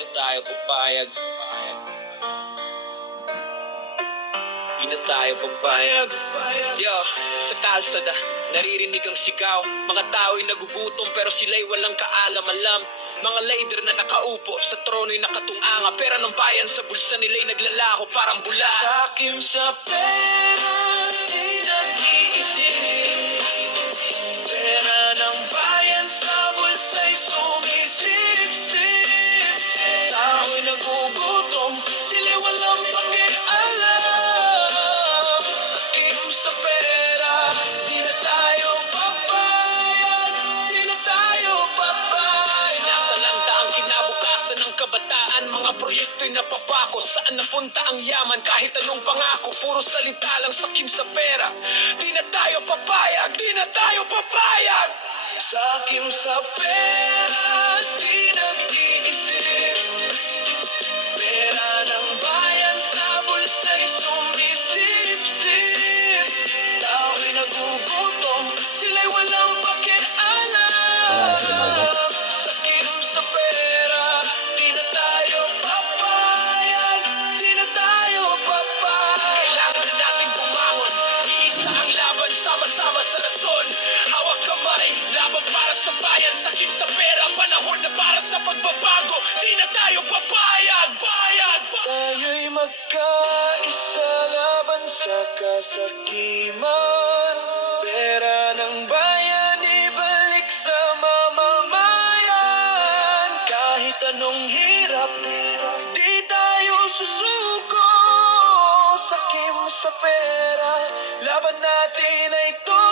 na tayo papayag. Di na tayo papayag. Yo, sa kalsada, naririnig ang sigaw. Mga tao'y nagugutom pero sila'y walang kaalam-alam. Mga leader na nakaupo sa trono'y nakatunganga. Pera ng bayan sa bulsa nila'y naglalako parang bula. Sakim sa pera, di nag-iisip. Pera ng bayan sa bulsa'y sumisip-sip. Tao'y nagugutom, sila'y walang pakialam. Sakim sa pera, di na tayo papayag. Di na tayo papayag. Sinasalanta ang kinabukasan ng kabataan. Mga proyekto'y napapako. Saan napunta ang yaman? Kahit anong pangako, puro salita lang, sakim sa pera. Di na tayo papayag. Di na tayo papayag. Sakim sa pera, di nag-iisip. Pera ng bayan sa bulsa'y sumisip-sip. Tao'y nagugutom, sila'y walang pakialam. Sakim sa pera, di na tayo papayag. Di na tayo papayag. Kailangan na nating bumangon, iisa ang laban, sama-sama sa rason. Hawak kamay, laban para sa bayan. Sakim sa pera, panahon na para sa pagbabago. Di na tayo papayag. Tayo'y magkaisa laban sa kasakiman. Pera ng bayan, ibalik sa mamamayan. Kahit anong hirap, di tayo susuko. Sakim sa pera, laban natin ay ito.